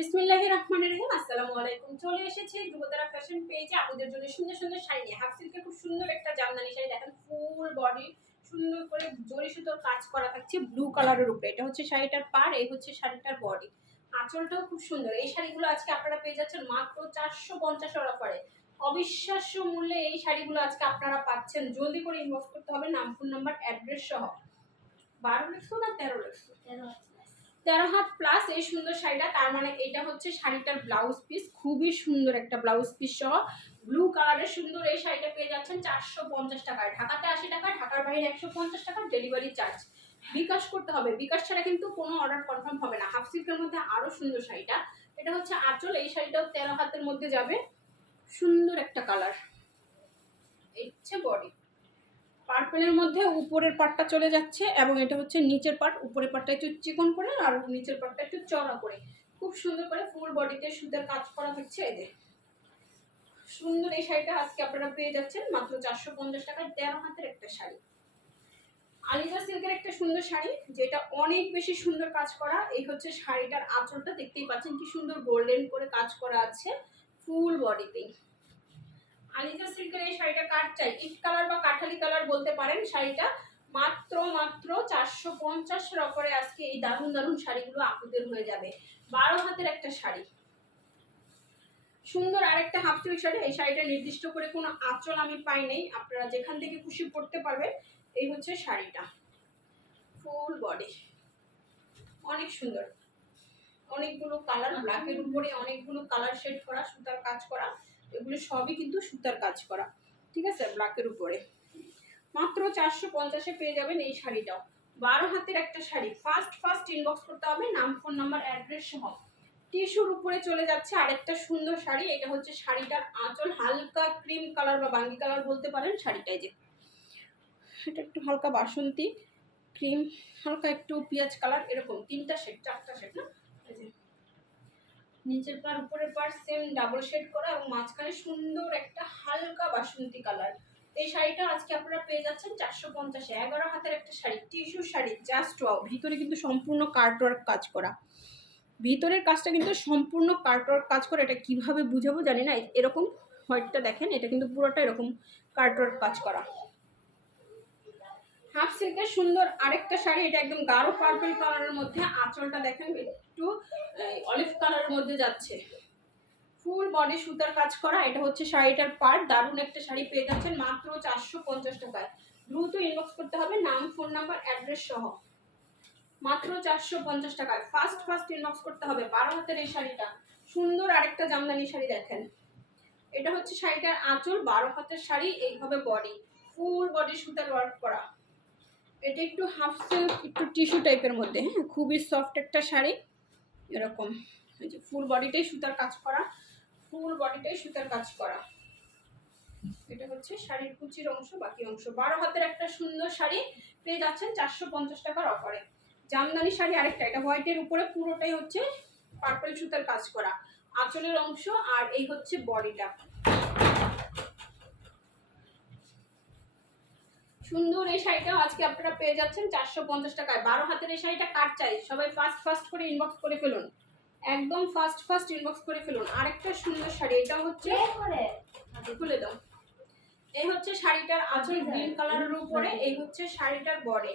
বিসমিল্লাহির রহমানির রহিম। আসসালামু আলাইকুম। চলে এসেছি ধ্রুবতারা ফ্যাশন পেজে আপনাদের জন্য সুন্দর সুন্দর শাড়ি নিয়ে। হাফ সিল্কের খুব সুন্দর একটা জামদানি শাড়ি দেখেন, ফুল বডি সুন্দর করে জরি সুতোর কাজ করা থাকছে ব্লু কালারের উপরে। এটা হচ্ছে শাড়িটার পাড়, এই হচ্ছে শাড়িটার বডি। আঁচলটাও খুব সুন্দর। এই শাড়িগুলো আজকে আপনারা পেয়ে যাচ্ছেন মাত্র 450 টাকা অফারে। অবিশ্বাস্য মূল্যে এই শাড়িগুলো আজকে আপনারা পাচ্ছেন। জলদি করে ইনবক্স করতে হবে নাম, ফোন নাম্বার, অ্যাড্রেস সহ। 12 লিখছো না 13 লিখছো? 13 হাত প্লাস এই সুন্দর শাড়িটা। তার মানে এটা হচ্ছে শাড়িটার ব্লাউজ পিস, খুবই সুন্দর একটা ব্লাউজ পিস সহ ব্লু কালারের সুন্দর এই শাড়িটা পেয়ে যাচ্ছেন 450 টাকায়। ঢাকাতে 80 টাকা, ঢাকার বাইরে 150 টাকা ডেলিভারি চার্জ। বিকাশ করতে হবে, বিকাশ ছাড়া কিন্তু কোনো অর্ডার কনফার্ম হবে না। হাফ সিল্কের মধ্যে আরো সুন্দর শাড়িটা, এটা হচ্ছে আঁচল। এই শাড়িটাও 13 হাতের মধ্যে যাবে, সুন্দর একটা কালার। এই হচ্ছে বডি, পার্পেলের মধ্যে উপরের পাটটা চলে যাচ্ছে এবং এটা হচ্ছে নিচের পাট। উপরের পাটটা একটু চিকন করে আর নিচের পাটটা একটু চড়া করে খুব সুন্দর করে ফুল বডিতে সুতার কাজ করা হচ্ছে। এই যে সুন্দর এই শাড়িটা আজকে আপনারা পেয়ে যাচ্ছেন মাত্র 450 টাকায়। 13 হাতের একটা শাড়ি, আলিজা সিল্কের একটা সুন্দর শাড়ি যেটা অনেক বেশি সুন্দর কাজ করা। এই হচ্ছে শাড়িটার আঁচলটা, দেখতেই পাচ্ছেন কি সুন্দর গোল্ডেন করে কাজ করা আছে ফুল বডিতে। আলিজা সিল্কের এই শাড়িটা কাট চাই, ইট কালার বা কাঠালি কালার বলতে পারেন। শাড়িটা মাত্র 450 অফারে আজকে এই দারুণ দারুণ শাড়িগুলো আপুদের হয়ে যাবে। 12 হাতের একটা শাড়ি, সুন্দর আরেকটা হাফ সিল্ক শাড়ি। এই শাড়িটা নির্দিষ্ট করে কোনো আঁচল আমি পাই নাই, আপনারা যেখান থেকে খুশি পড়তে পারবেন। এই হচ্ছে শাড়িটা, ফুল বডি অনেক সুন্দর, অনেকগুলো কালার, ব্ল্যাকের উপরে অনেকগুলো কালার শেড করা, সুতার কাজ করা। এগুলো সবই কিন্তু সুতার কাজ করা, ঠিক আছে, ব্ল্যাকের উপরে। মাত্র 450-এ পেয়ে যাবেন এই শাড়িটাও। 12 হাতের একটা শাড়ি। ফার্স্ট ইনবক্স করতে হবে নাম, ফোন নাম্বার, অ্যাড্রেস সহ। টিস্যুর উপরে চলে যাচ্ছে আরেকটা সুন্দর শাড়ি। এটা হচ্ছে শাড়িটার আঁচল, হালকা ক্রিম কালার বা বাঙ্গি কালার বলতে পারেন। শাড়িটাই যে এটা একটু হালকা বাসন্তী ক্রিম, হালকা একটু পেঁয়াজ কালার, এরকম তিনটা শেড, চারটা শেড না। নিচের পার উপরের পার সেম ডাবল শেড করা এবং মাঝখানে সুন্দর একটা হালকা বাসন্তী কালার। এই শাড়িটা আজকে আপনারা পেয়ে যাচ্ছেন 450-এ। 11 হাতের একটা sari, tissue sari, just wow. ভিতরে কিন্তু সম্পূর্ণ কার্টওয়ার্ক কাজ করা, ভিতরের কাজটা কিন্তু সম্পূর্ণ কার্টওয়ার্ক কাজ করা। এটা কিভাবে বুঝাবো জানি না। এরকম হোয়াইটটা দেখেন, এটা কিন্তু পুরোটা এরকম কার্টওয়ার্ক কাজ করা। হাফ সিল্কের সুন্দর আরেকটা শাড়ি, এটা একদম গাঢ় পার্পল কালারের মধ্যে। আঁচলটা দেখেন একটু অলিভ কালারের মধ্যে যাচ্ছে, ফুল বডি সুতার কাজ করা। এটা হচ্ছে শাড়িটার পার্ট। দারুণ একটা শাড়ি পেয়ে যাচ্ছেন মাত্র 450 টাকায়। দ্রুত ইনবক্স করতে হবে নাম, ফোন নাম্বার, অ্যাড্রেস সহ। মাত্র 450 টাকায় ফার্স্ট ইনবক্স করতে হবে। 12 হাতের এই শাড়িটা সুন্দর আরেকটা জামদানি শাড়ি দেখেন। এটা হচ্ছে শাড়িটার আঁচল, 12 হাতের শাড়ি। এইভাবে বডি, ফুল বডি সুতার ওয়ার্ক করা। এটা একটু হাফ সিল্ক, একটু টিস্যু টাইপের মধ্যে, হ্যাঁ, খুবই সফট একটা শাড়ি। এরকম এই যে ফুল বডিটাই সুতার কাজ করা, ফুল বডিটাই সুতার কাজ করা। এটা হচ্ছে শাড়ির কুচির অংশ, বাকি অংশ। 12 হাতের একটা সুন্দর শাড়ি পেয়ে যাচ্ছেন 450 টাকার অফারে। জামদানি শাড়ি আরেকটা, এটা হোয়াইটের উপরে পুরোটাই হচ্ছে পার্পল সুতার কাজ করা, আঁচলের অংশ। আর এই হচ্ছে বডিটা, সুন্দর এই শাড়িটাও আজকে আপনারা পেয়ে যাচ্ছেন 450 টাকায়। 12 হাতের এই শাড়িটা কাট চাই, সবাই ফার্স্ট করে ইনবক্স করে ফেলুন, একদম ফার্স্ট ইনবক্স করে ফেলুন। আরেকটা সুন্দর শাড়ি, এটা হচ্ছে খুলে দাও। এই হচ্ছে শাড়িটার আঁচল গ্রিন কালারের উপরে, এই হচ্ছে শাড়িটার বডি।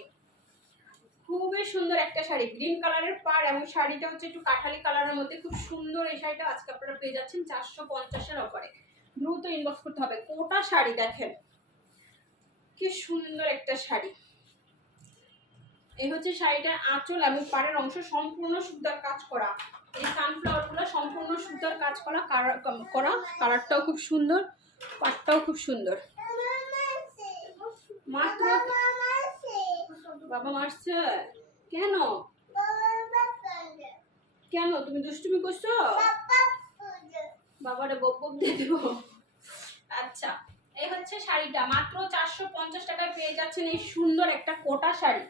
খুবই সুন্দর একটা শাড়ি, গ্রিন কালারের পাড় এবং শাড়িটা হচ্ছে একটু কাঠালি কালারের মধ্যে। খুব সুন্দর এই শাড়িটা আজকে আপনারা পেয়ে যাচ্ছেন 450-এর অফারে। দ্রুত ইনবক্স করতে হবে। কোটা শাড়ি দেখেন কি সুন্দর একটা শাড়ি। এই হচ্ছে শাড়িটার আঁচল এবং পাড়ের অংশ সম্পূর্ণ সুতার কাজ করা। এই সানফ্লাওয়ার গুলো সম্পূর্ণ সুতার কাজ করা, কালারটাও খুব সুন্দর, পাটটাও খুব সুন্দর। মাত্র বাবা মারছে কেন? কেন তুমি দুষ্টুমি করছো? বাবারে বক দিয়ে দেবো। আচ্ছা, এই হচ্ছে শাড়িটা মাত্র 450 টাকায় পেয়ে যাচ্ছেন এই সুন্দর একটা কোটা শাড়ি।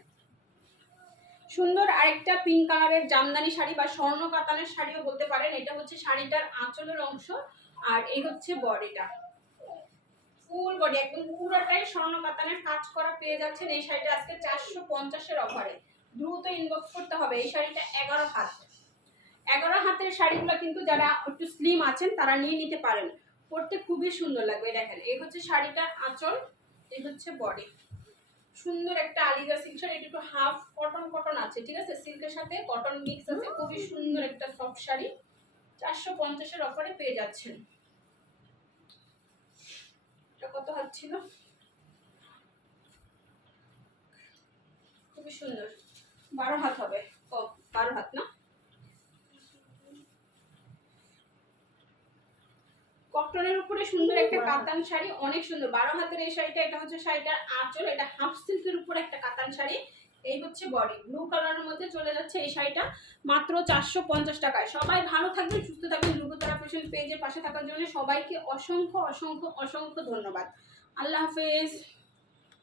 সুন্দর আরেকটা পিঙ্ক কালারের জামদানি শাড়ি বা স্বর্ণ কাতানের শাড়িও বলতে পারেন। এটা হচ্ছে শাড়িটার আঁচলের অংশ আর এই হচ্ছে বডিটা, ফুল বডি একদম পুরোটাই স্বর্ণ কাতানের কাজ করা পেয়ে যাচ্ছেন এই শাড়িটা আজকে 450-এর অফারে। দ্রুত ইনবক্স করতে হবে। এই শাড়িটা 11 হাত, 11 হাতের শাড়িগুলো কিন্তু যারা একটু স্লিম আছেন তারা নিয়ে নিতে পারেন, পরতে খুবই সুন্দর লাগবে। দেখেন এই হচ্ছে শাড়িটার আঁচল, এই হচ্ছে বডি। সুন্দর একটা আলিগা সিল্ক শাড়ি, এটা একটু হাফ কটন কটন আছে, ঠিক আছে, সিল্কের সাথে কটন মিক্স আছে, খুবই সুন্দর একটা সফট শাড়ি। 450 অফারে পেয়ে যাচ্ছেন। এটা কত হাত ছিল? খুবই সুন্দর, 12 হাত হবে। ও 12 হাত না, কটনের উপরে সুন্দর একটা কাতান শাড়ি, অনেক সুন্দর। 12 হাতের এই শাড়িটা, এটা হচ্ছে শাড়িটার আঁচল, এটা হাফ সিল্কের উপরে একটা কাতান শাড়ি। এই হচ্ছে বডি, ব্লু কালারের মধ্যে চলে যাচ্ছে এই শাড়িটা মাত্র 450 টাকায়। সবাই ভালো থাকবেন, সুস্থ থাকবেন। ধ্রুবতারা ফ্যাশন পেজের পাশে থাকার জন্য সবাইকে অসংখ্য অসংখ্য অসংখ্য ধন্যবাদ। আল্লাহ হাফেজ।